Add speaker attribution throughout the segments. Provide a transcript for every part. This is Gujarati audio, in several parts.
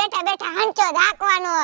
Speaker 1: બેઠા બેઠા હંચો ધાકવાનો.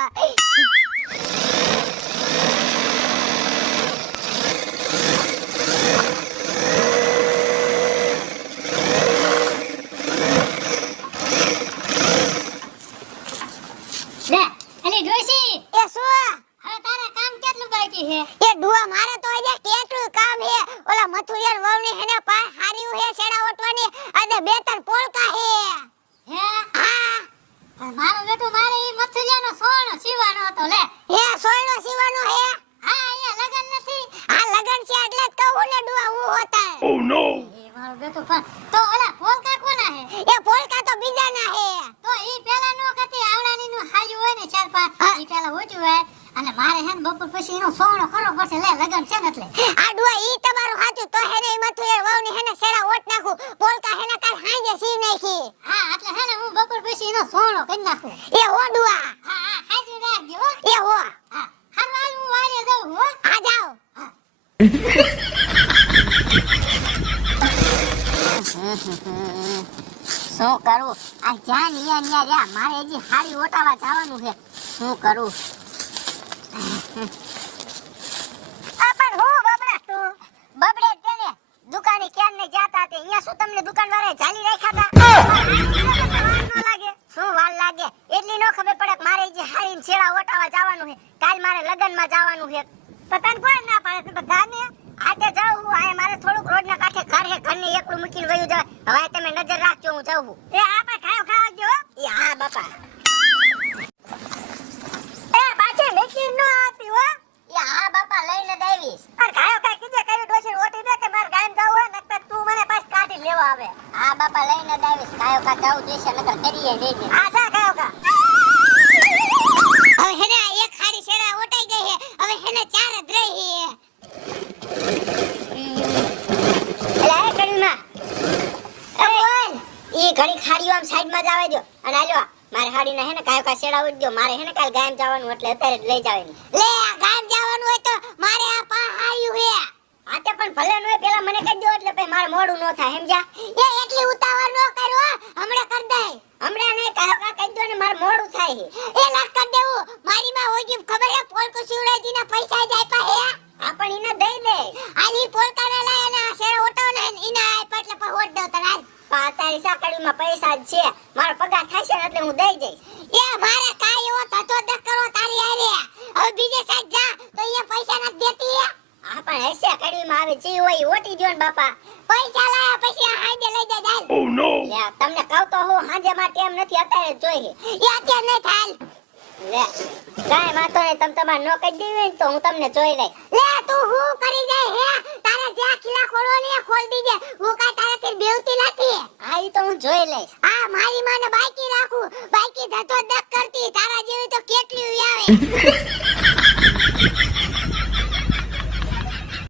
Speaker 2: લે અલી ડોસી
Speaker 1: એ શું?
Speaker 2: હવે તારા કામ કેટલું બાકી છે?
Speaker 1: એ ડુઆ મારે તો આજે કેટલું કામ હે. ઓલા મથુરિયર વવની હેને પા હાર્યું હે છેડા ઓટવાની અને બે ત્રણ પોળકા હે.
Speaker 2: હે
Speaker 1: હા
Speaker 2: મારો બેટો મારે ઈ મથુરિયાનો સોનો સીવાનો હતો. લે
Speaker 1: હે સોયનો સીવાનો હે.
Speaker 2: હા અહીંયા લગન નથી.
Speaker 1: આ લગન છે એટલે જ કહું ને ડુઆ હું હોતા.
Speaker 3: Oh no!
Speaker 2: એ મારો બેટો પણ તો ઓલા પોલકા કોના હે?
Speaker 1: એ પોળકા તો બીજાના હે.
Speaker 2: તો ઈ પેલા નો કતી આવડાની નું હાલ્યું હોય ને ચાર પાંચ ઈ પેલા ઓછું હોય અને મારે હે ને બપોર પછી એનો સોનો કરવો પડશે. લે લગન છે ને એટલે
Speaker 1: આ ડુઆ ઈ તમારું સાચું તો હેને ઈ મથુરિયર વવની હેને છેડા ઓટ નાખું. પોળકા હેને કાલ હાંજે સી નાખી.
Speaker 2: હા એટલે હે ને હું બપોર પછી એનો સોનો કરી નાખું.
Speaker 1: એ હો ડુઆ.
Speaker 2: હા હા હાજર રાખજો હો.
Speaker 1: એ હો.
Speaker 2: હા હાલ હું વારે જાઉં હો.
Speaker 1: આ જાઓ.
Speaker 2: શું કરું આ જ્યાં નિયા નિયા રહ્યા મારે હજી હારી ઓટાવા જવાનું છે. શું કરું?
Speaker 1: આ પણ હું બબડા તું.
Speaker 2: બબડે જ ને દુકાને ક્યાં ને જાતા તે અહીંયા શું તમને દુકાન વાળાએ જાલી રાખ્યા હતા?
Speaker 1: ન લાગે.
Speaker 2: શું વાર લાગે એટલી નો ખબર પડે કે મારે હજી હારી છેડા ઓટાવા જવાનું છે. કાલ મારે લગનમાં જવાનું છે.
Speaker 1: પતંગ કોણ ના પાડે છે બધાને?
Speaker 2: આજે જાઉં હું. આ મારે થોડુંક રોડના કાંઠે ઘર હે. ઘરને એકલું મૂકીને વયું જવાય. હવે તમે નજર રાખજો હું જાઉં છું.
Speaker 1: એ આપા ખાવ ખાવજો.
Speaker 2: એ હા બાપા.
Speaker 1: એ પાછી લેકી ન આવતી હો.
Speaker 2: એ હા બાપા લઈને જ આવીશ.
Speaker 1: પણ ખાયો કા કીજે કઈ ડોશી ઓટી દે કે માર ગામ જાવ હોય નકર તું મને પાસ કાઢી લેવા આવે.
Speaker 2: હા બાપા લઈને જ આવીશ. કાયો કા જાઉં જોઈશે નકર કરીએ દેજે.
Speaker 1: આ જા ખાયો કા. હવે હેને આ એક ખારી શેરા ઓટાઈ ગઈ હે. હવે હેને ચાર જ રહી હે.
Speaker 2: એલા એ કડીમાં
Speaker 1: એ બોલ.
Speaker 2: ઈ ઘડી ખાડીઓ આમ સાઈડમાં જ આવે દો અને આલ્યો મારે હાડીને હે ને કાયો કા શેડા ઉડ દો. મારે હે ને કાલ ગામ જવાનું એટલે અત્યારે જ લઈ જાવે.
Speaker 1: લે આ ગામ જવાનું હોય તો મારે આ પા હાર્યું હે.
Speaker 2: આતે પણ ભલે નો હોય પેલા મને કહી દો એટલે પછી મારે મોડું ન થાય સમજ્યા?
Speaker 1: એ એટલી ઉતાવળ ન કરો. હમણે કર દે.
Speaker 2: હમણાં નહીં કાયો કા કહી દો ને મારે મોડું થાય.
Speaker 1: એ લાખ કર દેવું. મારી માં હોજી ખબર હે પોલકો શિવરાજી ના પૈસા જ આપ્યા હે.
Speaker 2: આ પણ એને દઈ દે.
Speaker 1: આલી પોલકા ના લાય અને શેરો ઓટાવ ને ઇના આપ્યા એટલે પછી ઓટ દઉં તને.
Speaker 2: તારી સાકડીમાં પૈસા જ છે. મારો પગાર થશે ને એટલે હું દઈ જઈશ.
Speaker 1: એ મારે કાઈ એવો થતો જ કરો તારી આરે. હવે બીજે સાઈડ જા તો અહીંયા પૈસા નથી દેતી.
Speaker 2: આ પણ હશે કડીમાં આવે જે હોય ઈ ઓટી દ્યો ને બાપા.
Speaker 1: પૈસા લાયા પછી આ હાંજે લઈ જા દાલ.
Speaker 3: Oh no!
Speaker 2: લે તમને કહું તો હું હાંજે માં ટેમ નથી અત્યારે જ જોઈએ.
Speaker 1: એ અત્યારે નહીં થાય.
Speaker 2: લે કાંઈ વાંધો નહીં. તમે તમારે નો કહી દેવી હોય ને તો હું તમને જોઈ લઈ.
Speaker 1: લે તું હું કરી જાય હે. તારે જ્યાં ખીલા ખોલવો ને એ ખોલ દીજે. હું કાઈ તારાથી બેવતી નથી.
Speaker 2: હા ઈ તો હું જોઈ લઈશ.
Speaker 1: આ મારી માને બાકી રાખું. બાકી ધતો દક કરતી તારા જેવી તો કેટલી આવે.